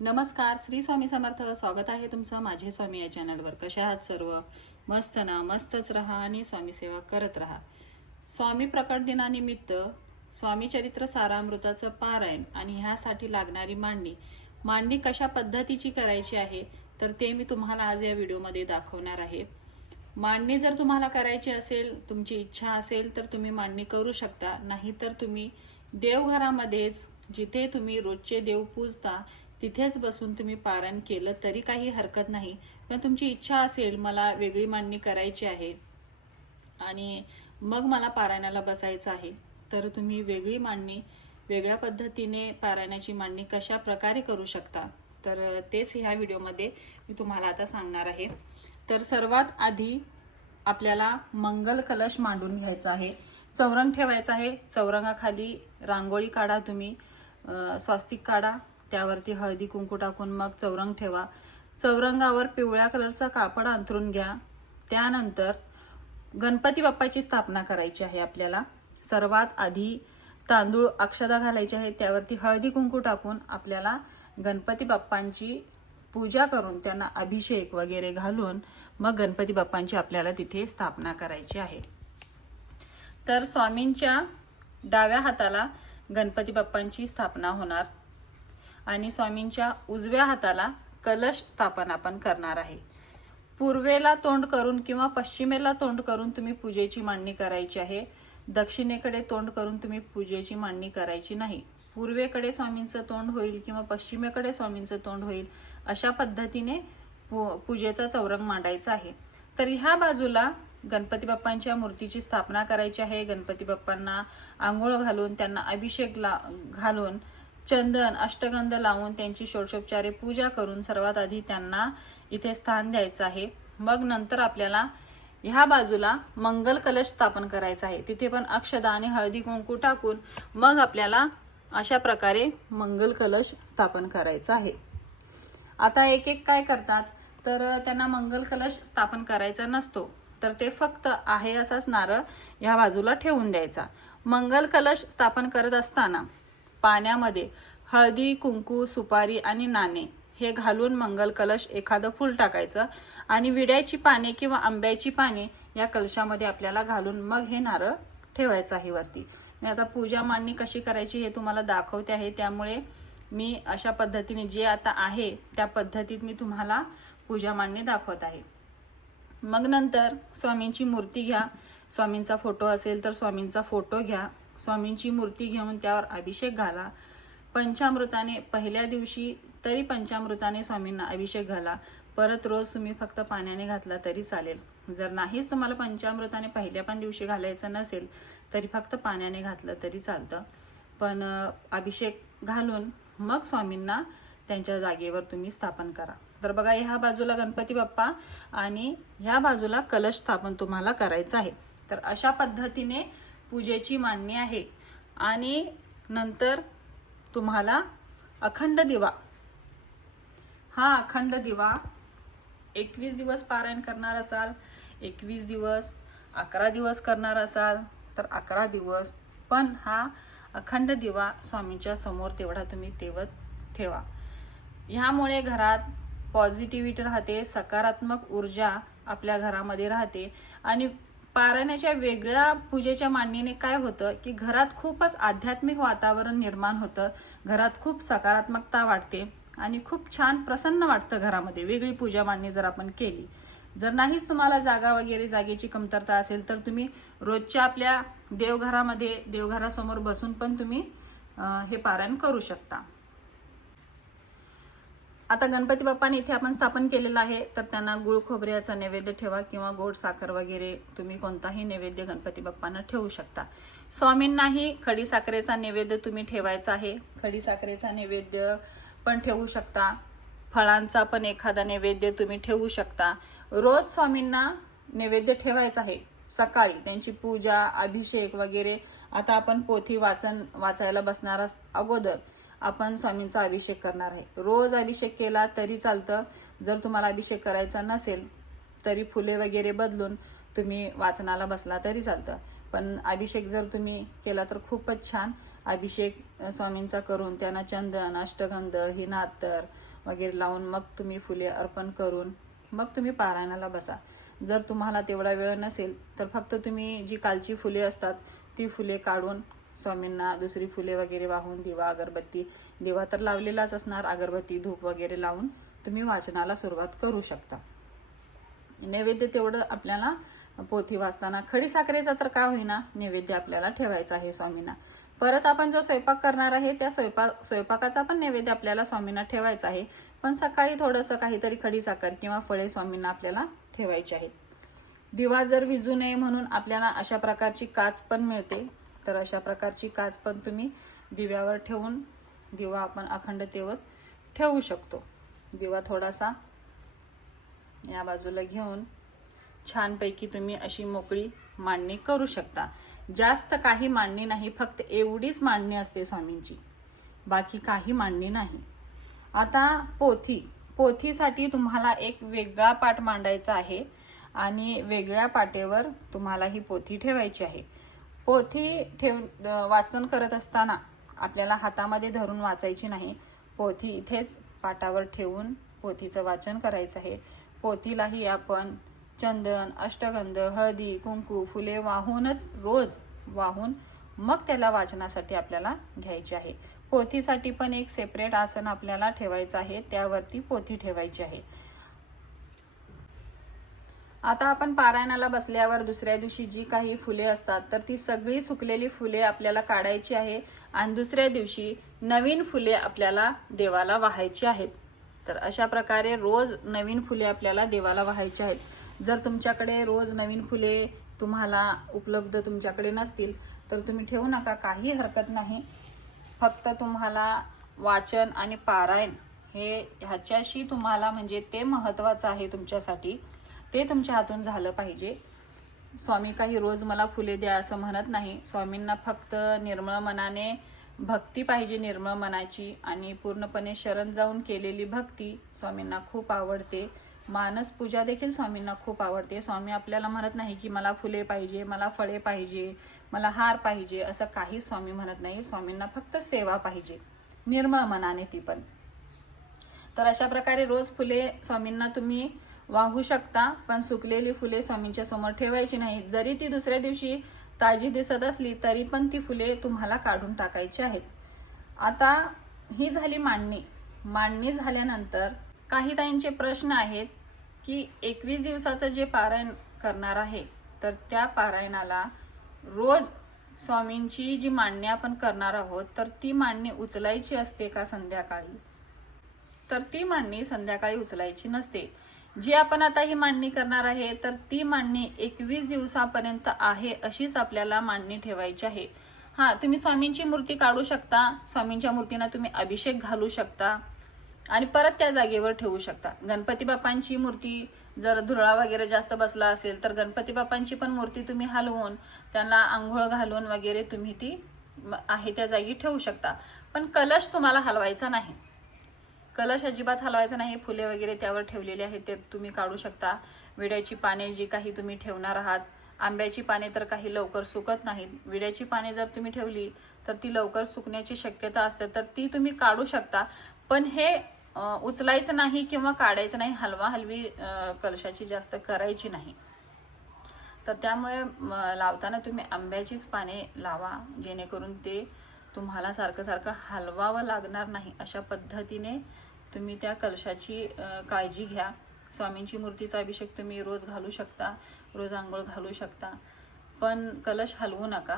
नमस्कार श्री स्वामी समर्थ. स्वागत आहे तुमचं माझे स्वामी या चॅनलवर. कशा आहात सर्व? मस्त ना? मस्तच राहा आणि स्वामी सेवा करत राहा. स्वामी प्रकट दिनानिमित्त स्वामी चरित्र सारामृताचं पारायण आणि ह्यासाठी लागणारी मांडणी. मांडणी कशा पद्धतीची करायची आहे तर ते मी तुम्हाला आज या व्हिडिओमध्ये दाखवणार आहे. मांडणी जर तुम्हाला करायची असेल तुमची इच्छा असेल तर तुम्ही मांडणी करू शकता. नाहीतर तुम्ही देवघरामध्येच जिथे तुम्ही रोजचे देव पूजता तिथेच बसून तुम्ही पारायण केलं तरी काही हरकत नाही. पण तुमची इच्छा असेल मला वेगळी मांडणी करायची आहे. आणि मग मला पारायणाला बसायचं आहे. तर तुम्ही वेगळी मांडणी वेगळ्या पद्धतीने पारायणाची मांडणी कशा प्रकारे करू शकता? तर तेच ह्या व्हिडिओमध्ये मी तुम्हाला आता सांगणार आहे. तर सर्वात आधी आपल्याला मंगल कलश मांडून घ्यायचा आहे. चौरंग ठेवायचा आहे. चौरंगाखाली रांगोळी काढा तुम्ही. स्वस्तिक स्वास्तिक काढा. त्यावरती हळदी कुंकू टाकून मग चौरंग ठेवा. चौरंगावर पिवळ्या कलरचा कापड अंथरून घ्या. त्यानंतर गणपती बाप्पाची स्थापना करायची आहे आपल्याला. सर्वात आधी तांदूळ अक्षदा घालायची आहे त्यावरती हळदी कुंकू टाकून आपल्याला गणपती बाप्पांची पूजा करून त्यांना अभिषेक वगैरे घालून मग गणपती बाप्पांची आपल्याला तिथे स्थापना करायची आहे. तर स्वामींच्या डाव्या हाताला गणपती बाप्पांची स्थापना होणार. आणि स्वामींच्या उजव्या हाताला कलश स्थापन आपण करणार आहे. पूर्वेला तोंड करून किंवा पश्चिमेला तोंड करून तुम्ही पूजेची मांडणी करायची आहे. दक्षिणेकडे तोंड करून तुम्ही पूजेची मांडणी करायची नाही. पूर्वेकडे स्वामींचं तोंड होईल किंवा पश्चिमेकडे स्वामींचं तोंड होईल अशा पद्धतीने पूजेचा चौरंग मांडायचा आहे. तर ह्या बाजूला गणपती बाप्पांच्या मूर्तीची स्थापना करायची आहे. गणपती बाप्पांना आंघोळ घालून त्यांना अभिषेक ला घालून चंदन अष्टगंध लावून त्यांची षोडशोपचारे पूजा करून सर्वात आधी त्यांना इथे स्थान द्यायचं आहे. मग नंतर आपल्याला ह्या बाजूला मंगल कलश स्थापन करायचा आहे. तिथे पण अक्षदा आणि हळदी कुंकू टाकून मग आपल्याला अशा प्रकारे मंगल कलश स्थापन करायचा आहे. आता एक एक काय करतात? तर त्यांना मंगल कलश स्थापन करायचा नसतो. तर ते फक्त आहे असाच नारळ ह्या बाजूला ठेवून द्यायचा. मंगल कलश स्थापन करत असताना पाण्यामध्ये हळदी कुंकू सुपारी आणि नाणे हे घालून मंगल कलश एखादं फूल टाकायचं आणि विड्याची पाने किंवा आंब्याची पाने या कलशामध्ये आपल्याला घालून मग हे नारळ ठेवायचं आहे वरती. मी आता पूजा मांडणी कशी करायची हे तुम्हाला दाखवते आहे. त्यामुळे मी अशा पद्धतीने जे आता आहे त्या पद्धतीत मी तुम्हाला पूजा मांडणी दाखवत आहे. मग नंतर स्वामींची मूर्ती घ्या. स्वामींचा फोटो असेल तर स्वामींचा फोटो घ्या. स्वामींची मूर्ती घेऊन त्यावर अभिषेक घाला. पंचामृताने पहिल्या दिवशी तरी पंचामृताने स्वामींना अभिषेक घाला. परत रोज तुम्ही फक्त पाण्याने घातला तरी चालेल. जर नाहीच तुम्हाला पंचामृताने पहिल्या पण दिवशी घालायचं नसेल तरी फक्त पाण्याने घातलं तरी चालतं. पण अभिषेक घालून मग स्वामींना त्यांच्या जागेवर तुम्ही स्थापन करा. तर बघा ह्या बाजूला गणपती बाप्पा आणि ह्या बाजूला कलश स्थापन तुम्हाला करायचं आहे. तर अशा पद्धतीने पूजेची मांडणी आहे. आणि नंतर तुम्हाला अखंड दिवा. हा अखंड दिवा एकवीस दिवस पारायण करणार असाल एकवीस दिवस अकरा दिवस करणार असाल तर अकरा दिवस. पण हा अखंड दिवा स्वामींच्या समोर तेवढा तुम्ही तेवत ठेवा. ह्यामुळे घरात पॉझिटिव्हिटी राहते सकारात्मक ऊर्जा आपल्या घरामध्ये राहते. आणि पारायणाच्या वेगळ्या पूजेच्या मांडणीने काय होतं की घरात खूपच आध्यात्मिक वातावरण निर्माण होतं घरात खूप सकारात्मकता वाटते आणि खूप छान प्रसन्न वाटतं घरामध्ये वेगळी पूजा मांडणी जर आपण केली. जर नाहीच तुम्हाला जागा वगैरे जागेची कमतरता असेल तर तुम्ही रोजच्या आपल्या देवघरामध्ये देवघरासमोर बसून पण तुम्ही हे पारायण करू शकता. आता गणपती बाप्पाने इथे आपण स्थापन केलेलं आहे तर त्यांना गुळ खोबऱ्याचा नैवेद्य ठेवा किंवा गोड साखर वगैरे तुम्ही कोणताही नैवेद्य गणपती बाप्पांना ठेवू शकता. स्वामींनाही खडी साखरेचा नैवेद्य तुम्ही ठेवायचा आहे. खडी साखरेचा नैवेद्य पण ठेवू शकता. फळांचा पण एखादा नैवेद्य तुम्ही ठेवू शकता. रोज स्वामींना नैवेद्य ठेवायचा आहे. सकाळी त्यांची पूजा अभिषेक वगैरे. आता आपण पोथी वाचन वाचायला बसणार अगोदर. आपण स्वामींचा अभिषेक करणार आहे. रोज अभिषेक केला तरी चालतं. जर तुम्हाला अभिषेक करायचा नसेल तरी फुले वगैरे बदलून तुम्ही वाचनाला बसला तरी चालतं. पण अभिषेक जर तुम्ही केला तर खूपच छान. अभिषेक स्वामींचा करून त्यांना चंदन अष्टगंध हिनातर वगैरे लावून मग तुम्ही फुले अर्पण करून मग तुम्ही पारायणाला बसा. जर तुम्हाला तेवढा वेळ नसेल तर फक्त तुम्ही जी कालची फुले असतात ती फुले काढून स्वामींना दुसरी फुले वगैरे वाहून दिवा अगरबत्ती दिवा तर लावलेलाच असणार अगरबत्ती धूप वगैरे लावून तुम्ही वाचनाला सुरुवात करू शकता. नैवेद्य तेवढं आपल्याला पोथी वाचताना खडी साखरेचा तर का होईना नैवेद्य आपल्याला ठेवायचा आहे स्वामींना. परत आपण जो स्वयंपाक करणार आहे त्या स्वयंपाक स्वयंपाकाचा पण नैवेद्य आपल्याला स्वामींना ठेवायचा आहे. पण सकाळी थोडंसं काहीतरी खडी साखर किंवा फळे स्वामींना आपल्याला ठेवायची आहेत. दिवा जर विजू नये म्हणून आपल्याला अशा प्रकारची काच पण मिळते. तर अशा प्रकारची काच पण तुम्ही दिव्यावर ठेवून दिवा आपण अखंड तेवत ठेवू शकतो. दिवा थोडासा या बाजूला घेऊन छानपैकी तुम्ही अशी मोकळी मांडणी करू शकता. जास्त काही मांडणी नाही फक्त एवढीच मांडणी असते स्वामींची. बाकी काही मांडणी नाही. आता पोथी. पोथीसाठी तुम्हाला एक वेगळा पाठ मांडायचा आहे आणि वेगळ्या पाटेवर तुम्हाला ही पोथी ठेवायची आहे. पोथी ठेव वाचन करत असताना आपल्याला हातामध्ये धरून वाचायची नाही. पोथी इथेच पाटावर ठेवून पोथीचं वाचन करायचं आहे. पोथीलाही आपण चंदन अष्टगंध हळदी कुंकू फुले वाहूनच रोज वाहून मग त्याला वाचनासाठी आपल्याला घ्यायचे आहे. पोथीसाठी पण एक सेपरेट आसन आपल्याला ठेवायचं आहे. त्यावरती पोथी ठेवायची आहे. आता आपण पारायणाला बसल्यावर दुसऱ्या दिवशी जी काही फुले असतात तर ती सगळी सुकलेली फुले आपल्याला काढायची आहे आणि दुसऱ्या दिवशी नवीन फुले आपल्याला देवाला वाहायची आहेत. तर अशा प्रकारे रोज नवीन फुले आपल्याला देवाला वाहायची आहेत. जर तुमच्याकडे रोज नवीन फुले तुम्हाला उपलब्ध तुमच्याकडे नसतील तर तुम्ही ठेवू नका काही हरकत नाही. फक्त तुम्हाला वाचन आणि पारायण हे ह्याच्याशी तुम्हाला म्हणजे ते महत्त्वाचं आहे तुमच्यासाठी. ते तुमच्या हातून झालं पाहिजे. स्वामी काही रोज मला फुले द्या असं म्हणत नाही. स्वामींना फक्त निर्मळ मनाने भक्ती पाहिजे निर्मळ मनाची आणि पूर्णपणे शरण जाऊन केलेली भक्ती स्वामींना खूप आवडते. मानस पूजा देखील स्वामींना खूप आवडते. स्वामी आपल्याला म्हणत नाही की मला फुले पाहिजे मला फळे पाहिजे मला हार पाहिजे असं काही स्वामी म्हणत नाही. स्वामींना फक्त सेवा पाहिजे. निर्मळ मनाने ती पण. तर अशा प्रकारे रोज फुले स्वामींना तुम्ही वाहू शकता पण सुकलेली फुले स्वामींच्या समोर ठेवायची नाही जरी ती दुसऱ्या दिवशी ताजी दिसत असली तरी पण ती फुले तुम्हाला काढून टाकायची आहेत. आता ही झाली मांडणी. मांडणी झाल्यानंतर काही ताईंचे प्रश्न आहेत की एकवीस दिवसाचं जे पारायण करणार आहे तर त्या पारायणाला रोज स्वामींची जी मांडणी आपण करणार आहोत तर ती मांडणी उचलायची असते का संध्याकाळी? तर ती मांडणी संध्याकाळी उचलायची नसते. जी आपण आता ही मांडणी करणार आहे तर ती मांडणी एकवीस दिवसापर्यंत आहे अशीच आपल्याला मांडणी ठेवायची आहे. हा तुम्ही स्वामींची मूर्ती काढू शकता. स्वामींच्या मूर्तींना तुम्ही अभिषेक घालू शकता. आणि परत त्या जागेवर ठेवू शकता. गणपती बाप्पांची मूर्ती जर धुरळा वगैरे जास्त बसला असेल तर गणपती बाप्पांची पण मूर्ती तुम्ही हलवून त्यांना आंघोळ घालून वगैरे तुम्ही ती आहे त्या जागी ठेवू शकता. पण कलश तुम्हाला हलवायचा नाही. कलश अजिबात हलवायचा नाही फुले वगैरे त्यावर ठेवलेले आहेत ते तुम्ही काढू शकता. विड्याची पाने जी काही तुम्ही ठेवणार आहात आंब्याची पाने तर काही लवकर सुकत नाहीत. विड्याची पाने जर तुम्ही ठेवली तर ती लवकर सुकण्याची शक्यता असते तर ती तुम्ही काढू शकता. पण हे उचलायचं नाही किंवा काढायचं नाही हलवा हलवी कलशाची जास्त करायची नाही. तर त्यामुळे लावताना तुम्ही आंब्याचीच पाने लावा जेणेकरून ते तुम्हाला सारखं सारखं हलवावं लागणार नाही अशा पद्धतीने तुम्ही त्या कलशाची काळजी घ्या. स्वामींची मूर्तीचा अभिषेक तुम्ही रोज घालू शकता रोज आंघोळ घालू शकता. पण कलश हलवू नका.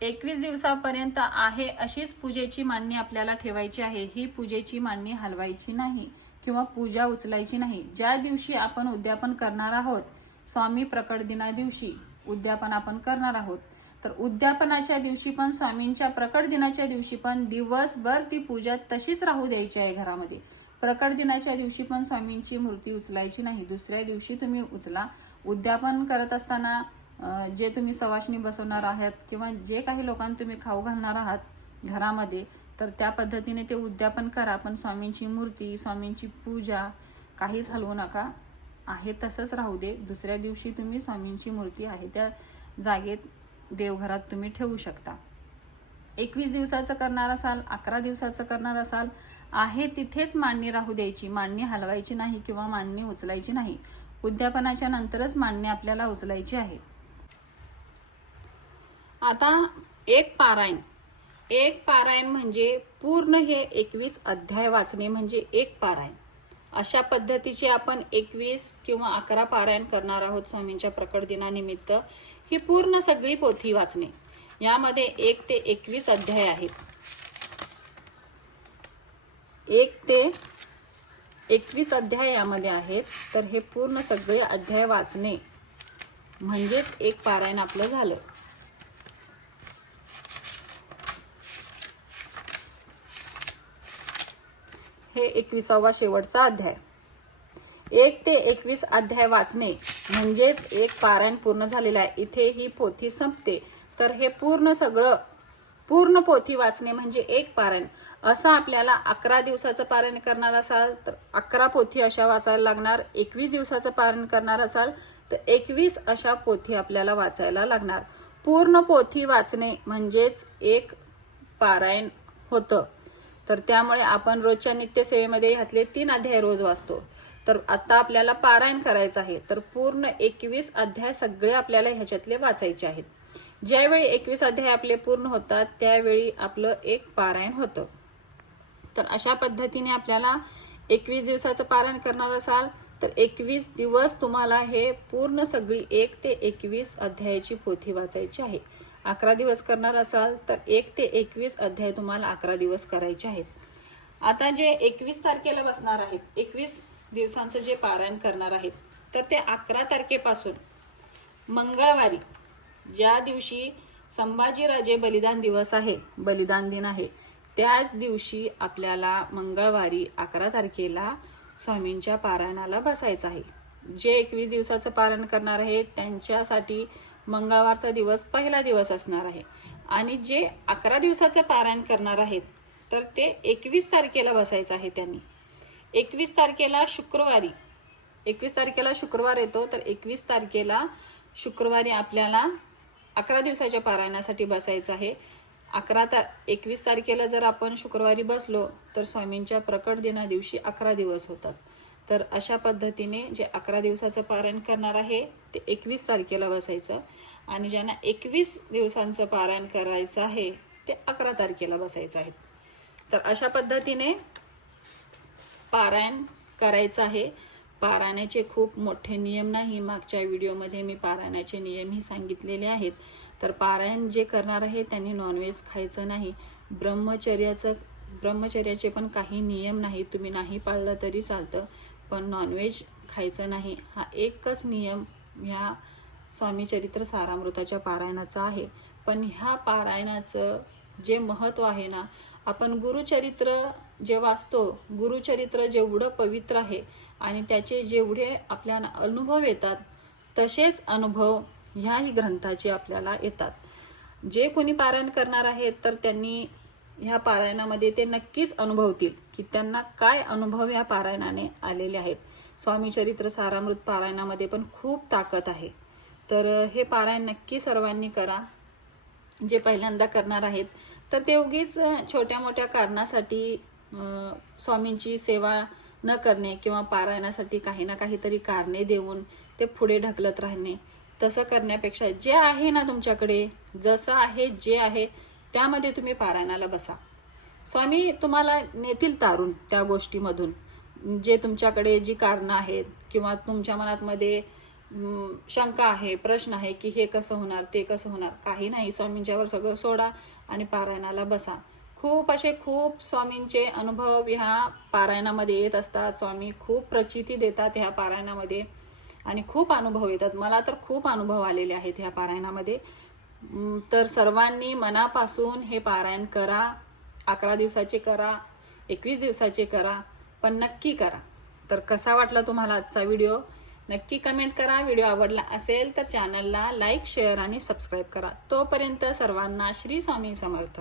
एकवीस दिवसापर्यंत आहे अशीच पूजेची मांडणी आपल्याला ठेवायची आहे. ही पूजेची मांडणी हलवायची नाही किंवा पूजा उचलायची नाही. ज्या दिवशी आपण उद्यापन करणार आहोत स्वामी प्रकट दिना दिवशी उद्यापन आपण करणार आहोत. तर उद्यापनाच्या दिवशी पण स्वामींच्या प्रकट दिनाच्या दिवशी पण दिवसभर ती पूजा तशीच राहू द्यायची आहे घरामध्ये. प्रकट दिनाच्या दिवशी पण स्वामींची मूर्ती उचलायची नाही. दुसऱ्या दिवशी तुम्ही उचला. उद्यापन करत असताना जे तुम्ही सवाशणी बसवणार आहात किंवा जे काही लोकांना तुम्ही खाऊ घालणार आहात घरामध्ये तर त्या पद्धतीने ते उद्यापन करा. पण स्वामींची मूर्ती स्वामींची पूजा काहीच हलवू नका. आहे तसंच राहू दे. दुसऱ्या दिवशी तुम्ही स्वामींची मूर्ती आहे त्या जागेत देवघरात तुम्ही ठेवू शकता. एकवीस दिवसाचं करणार असाल अकरा दिवसाचं करणार असाल आहे तिथेच मांडणी राहू द्यायची. मांडणी हलवायची नाही किंवा मांडणी उचलायची नाही. उद्यापनाच्या नंतरच मांडणी आपल्याला उचलायची आहे. आता एक पारायण. एक पारायण म्हणजे पूर्ण हे एकवीस अध्याय वाचणे म्हणजे एक पारायण. अशा पद्धतीचे आपण एकवीस किंवा अकरा पारायण करणार आहोत स्वामींच्या प्रकट दिनानिमित्त. ही पूर्ण सगळी पोथी वाचणे. यामध्ये एक ते एकवीस अध्याय आहेत. एक ते एकवीस अध्याय यामध्ये आहेत. तर हे पूर्ण सगळे अध्याय वाचणे. म्हणजेच एक पारायण आपलं झालं. हे एकविसावा शेवटचा अध्याय. एक ते एकवीस अध्याय वाचणे म्हणजेच एक पारायण पूर्ण झालेला आहे. इथे ही पोथी संपते. तर हे पूर्ण सगळं पूर्ण पोथी वाचणे म्हणजे एक पारायण. असं आपल्याला अकरा दिवसाचं पारायण करणार असाल तर अकरा पोथी अशा वाचायला लागणार. एकवीस दिवसाचं पारायण करणार असाल तर एकवीस अशा पोथी आपल्याला वाचायला लागणार. पूर्ण पोथी वाचणे म्हणजेच एक पारायण होतं. तर त्यामुळे आपण रोजच्या नित्यसेवेमध्ये ह्यातले तीन अध्याय रोज वाचतो. तर आता आपल्याला पारायण करायचं आहे. तर पूर्ण एकवीस अध्याय सगळे आपल्याला ह्याच्यातले वाचायचे आहेत. ज्यावेळी एकवीस अध्याय आपले पूर्ण होतात त्यावेळी आपलं एक पारायण होतं. तर अशा पद्धतीने आपल्याला एकवीस दिवसाचं पारायण करणार असाल तर एकवीस दिवस तुम्हाला हे पूर्ण सगळी एक ते एकवीस अध्यायाची पोथी वाचायची आहे. अकरा दिवस करणार असाल तर एक ते एकवीस अध्याय तुम्हाला अकरा दिवस करायचे आहेत. आता जे एकवीस तारखेला बसणार आहेत एकवीस दिवसांचं जे पारायण करणार आहेत तर ते अकरा तारखेपासून मंगळवारी ज्या दिवशी संभाजीराजे बलिदान दिवस आहे बलिदान दिन आहे त्याच दिवशी आपल्याला मंगळवारी अकरा तारखेला स्वामींच्या पारायणाला बसायचं आहे. जे एकवीस दिवसाचं पारायण करणार आहेत त्यांच्यासाठी मंगळवारचा दिवस पहिला दिवस असणार आहे. आणि जे अकरा दिवसाचं पारायण करणार आहेत तर ते एकवीस तारखेला बसायचं आहे त्यांनी. एकवीस तारखेला शुक्रवारी. एकवीस तारखेला शुक्रवार येतो तर एकवीस तारखेला शुक्रवारी आपल्याला अकरा दिवसाच्या पारायणासाठी बसायचं आहे. अकरा ता एकवीस तारखेला जर आपण शुक्रवारी बसलो तर स्वामींच्या प्रकट दिना दिवशी अकरा दिवस होतात. तर अशा पद्धतीने जे अकरा दिवसाचं पारायण करणार आहे ते एकवीस तारखेला बसायचं. आणि ज्यांना एकवीस दिवसांचं पारायण करायचं आहे ते अकरा तारखेला बसायचं आहे. तर अशा पद्धतीने पारायण करायचं आहे. पारायणाचे खूप मोठे नियम नाही मागच्या व्हिडिओमध्ये मी पारायणाचे नियमही सांगितलेले आहेत. तर पारायण जे करणार आहे त्यांनी नॉनव्हेज खायचं नाही. ब्रह्मचर्याचं ब्रह्मचर्याचे पण काही नियम नाही तुम्ही नाही पाळलं तरी चालतं. पण नॉनव्हेज खायचं नाही. हा एकच नियम ह्या स्वामी चरित्र सारामृताच्या पारायणाचा आहे. पण ह्या पारायणाचं जे महत्त्व आहे ना आपण गुरुचरित्र जे वाचतो गुरुचरित्र जेवढं पवित्र आहे आणि त्याचे जेवढे आपल्याला अनुभव येतात तसेच अनुभव ह्याही ग्रंथाचे आपल्याला येतात. जे कोणी पारायण करणार आहेत तर त्यांनी ह्या पारायणामध्ये ते नक्कीच अनुभवतील की त्यांना काय अनुभव ह्या पारायणाने आलेले आहेत. स्वामी चरित्र सारामृत पारायणामध्ये पण खूप ताकद आहे. तर हे पारायण नक्की सर्वांनी करा. जे पहिल्यांदा करणार आहेत तर ते उगीच छोट्या मोठ्या कारणासाठी स्वामींची सेवा न करणे किंवा पारायणासाठी काही ना काहीतरी कारणे देऊन ते पुढे ढकलत राहणे तसं करण्यापेक्षा जे आहे ना तुमच्याकडे जसं आहे जे आहे त्यामध्ये तुम्ही पारायणाला बसा. स्वामी तुम्हाला नेतील तारून त्या गोष्टीमधून. जे तुमच्याकडे जी कारणं आहेत किंवा तुमच्या मनातमध्ये शंका आहे प्रश्न आहे की हे कसं होणार ते कसं होणार काही नाही. स्वामींच्यावर सगळं सोडा आणि पारायणाला बसा. खूप असे खूप स्वामींचे अनुभव ह्या पारायणामध्ये येत असतात. स्वामी खूप प्रचिती देतात ह्या पारायणामध्ये आणि खूप अनुभव येतात. मला तर खूप अनुभव आलेले आहेत ह्या पारायणामध्ये. तर सर्वांनी मनापासून हे पारायण करा. अकरा दिवसाचे करा एकवीस दिवसाचे करा पण नक्की करा. तर कसा वाटला तुम्हाला आजचा व्हिडिओ? नक्की कमेंट करा. व्हिडिओ आवडला असेल तर चॅनलला लाईक शेअर आणि सबस्क्राईब करा. तोपर्यंत सर्वांना श्री स्वामी समर्थ.